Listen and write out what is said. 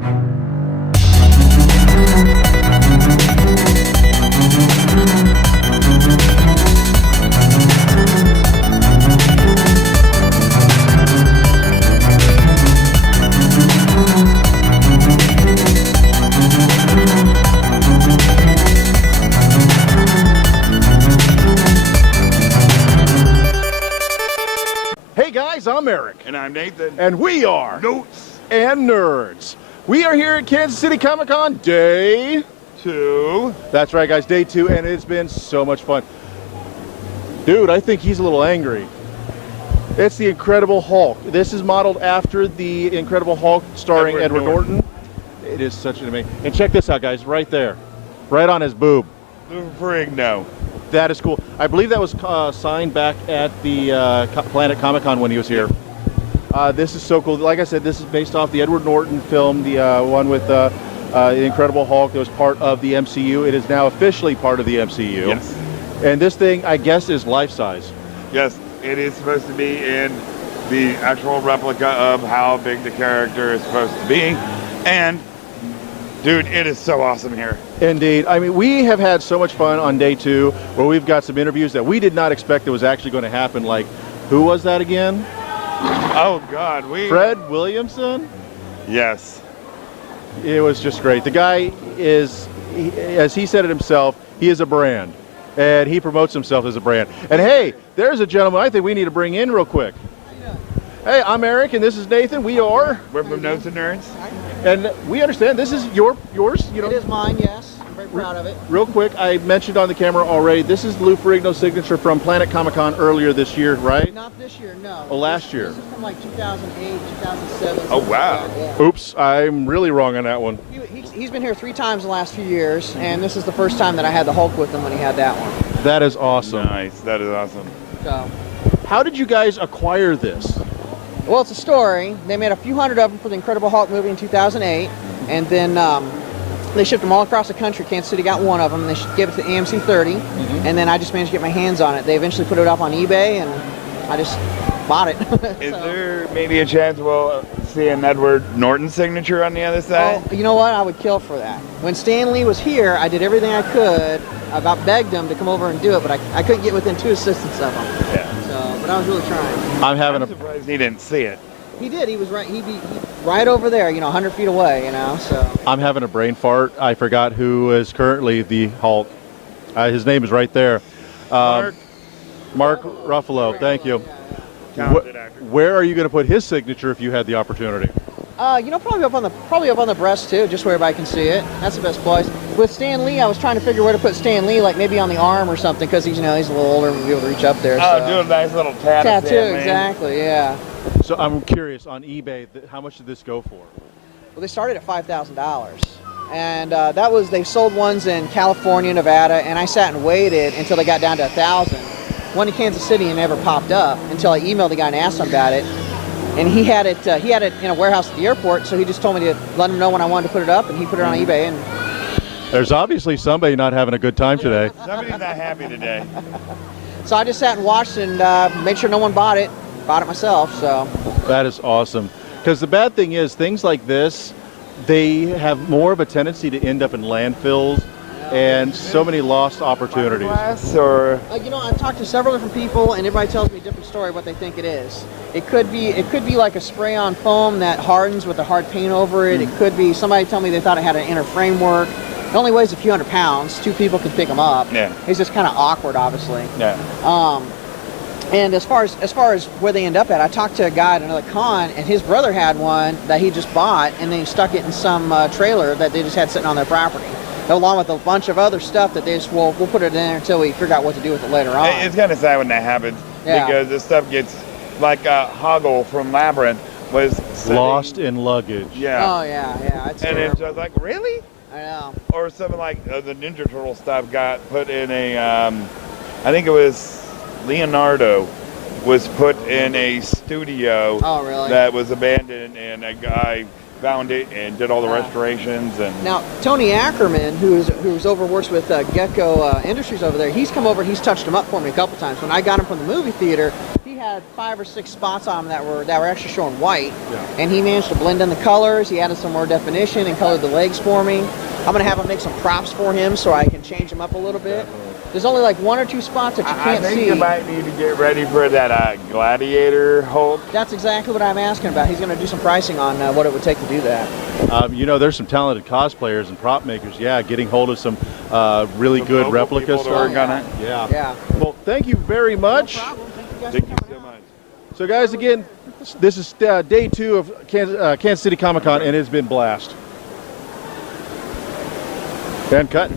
Hey guys, I'm Eric. And I'm Nathan. And we are Notes and Nerds. We are here at Kansas City Comic-Con Day 2. That's right, guys, Day 2, and it's been so much fun. Dude, I think he's a little angry. It's the Incredible Hulk. This is modeled after the Incredible Hulk starring Edward Norton. It is such an amazing... And check this out, guys, right there. Right on his boob. Lou Ferrigno. That is cool. I believe that was signed back at the Planet Comic-Con when he was here. This is so cool. Like I said, this is based off the Edward Norton film, the one with the Incredible Hulk that was part of the MCU. It is now officially part of the MCU. Yes. And this thing, I guess, is life-size. Yes, it is supposed to be in the actual replica of how big the character is supposed to be. And, dude, it is so awesome here. Indeed. I mean, we have had so much fun on Day 2 where we've got some interviews that we did not expect that was actually going to happen. Like, who was that again? Oh, God. Fred Williamson? Yes. It was just great. The guy is, as he said it himself, he is a brand. And he promotes himself as a brand. And hey, there's a gentleman I think we need to bring in real quick. Hey, I'm Eric, and this is Nathan. We're from Notes and Nerds. And we understand this is yours. You know. It is mine, yes. I'm very proud of it. Real quick, I mentioned on the camera already, this is Lou Ferrigno's signature from Planet Comic-Con earlier this year, right? Not this year, no. Oh, last year. This is from like 2008, 2007. Oh, wow. Like that, yeah. Oops, I'm really wrong on that one. He's been here 3 times in the last few years, and this is the first time that I had the Hulk with him when he had that one. That is awesome. Nice. That is awesome. So, how did you guys acquire this? well, it's a story. They made a few hundred of them for the Incredible Hulk movie in 2008, and then they shipped them all across the country. Kansas City got one of them, and they gave it to AMC 30, and then I just managed to get my hands on it. They eventually put it up on eBay, and I just bought it. Is there maybe a chance we'll see an Edward Norton signature on the other side? Well, you know what? I would kill for that. When Stan Lee was here, I did everything I could. I about begged him to come over and do it, but I couldn't get within 2 assistants of him. Yeah. So, but I was really trying. I'm surprised he didn't see it. He did. He was right. He'd be right over there, 100 feet away, So. I'm having a brain fart. I forgot who is currently the Hulk. His name is right there. Mark Ruffalo. Thank you. Talented actor. Where are you going to put his signature if you had the opportunity? Probably up on the breast too, just where everybody can see it. That's the best place. With Stan Lee, I was trying to figure where to put Stan Lee, like maybe on the arm or something, because he's a little older and be able to reach up there. Oh, so. do a nice little tattoo. Exactly. Yeah. So I'm curious, on eBay, how much did this go for? Well, they started at $5,000, and they sold ones in California, Nevada, and I sat and waited until they got down to 1,000. One in Kansas City and never popped up until I emailed the guy and asked him about it. And he had it in a warehouse at the airport, so he just told me to let him know when I wanted to put it up, and he put it on eBay. And there's obviously somebody not having a good time today. Somebody's not happy today. So I just sat and watched and made sure no one bought it. Bought it myself. So that is awesome. Because the bad thing is, things like this, they have more of a tendency to end up in landfills. And so many lost opportunities. I've talked to several different people, and everybody tells me a different story of what they think it is. It could be like a spray-on foam that hardens with a hard paint over it. It could be somebody told me they thought it had an inner framework. It only weighs a few hundred pounds. 2 people can pick them up. Yeah. It's just kind of awkward, obviously. Yeah. And as far as where they end up at, I talked to a guy at another con, and his brother had one that he just bought, and then he stuck it in some trailer that they just had sitting on their property, along with a bunch of other stuff that they just, we'll put it in there until we figure out what to do with it later on. It's kind of sad when that happens, because this stuff gets, like Hoggle from Labyrinth was sitting, lost in luggage. Yeah. Oh, yeah. It's and terrible. it's just like, really? I know. Or something like the Ninja Turtle stuff got put in a, I think it was Leonardo was put in a studio that was abandoned, and a guy found it and did all the restorations. And now Tony Ackerman, who's works with Gecko Industries over there, he's come over and he's touched them up for me a couple times. When I got him from the movie theater, he had 5 or 6 spots on him that were actually showing white, Yeah. and he managed to blend in the colors. He added some more definition and colored the legs for me. I'm gonna have him make some props for him so I can change him up a little bit. There's only like 1 or 2 spots that you can't I think see. you might need to get ready for that Gladiator Hulk. That's exactly what I'm asking about. He's gonna do some pricing on what it would take to do that. You know, there's some talented cosplayers and prop makers. Yeah, getting hold of some really good local replica people to stuff. work on it. Yeah. Yeah. Well, thank you very much. No problem. Thank you guys Thank for you coming so out. much. So, guys, again, this is day 2 of Kansas City Comic Con, and it's been blast. And cut.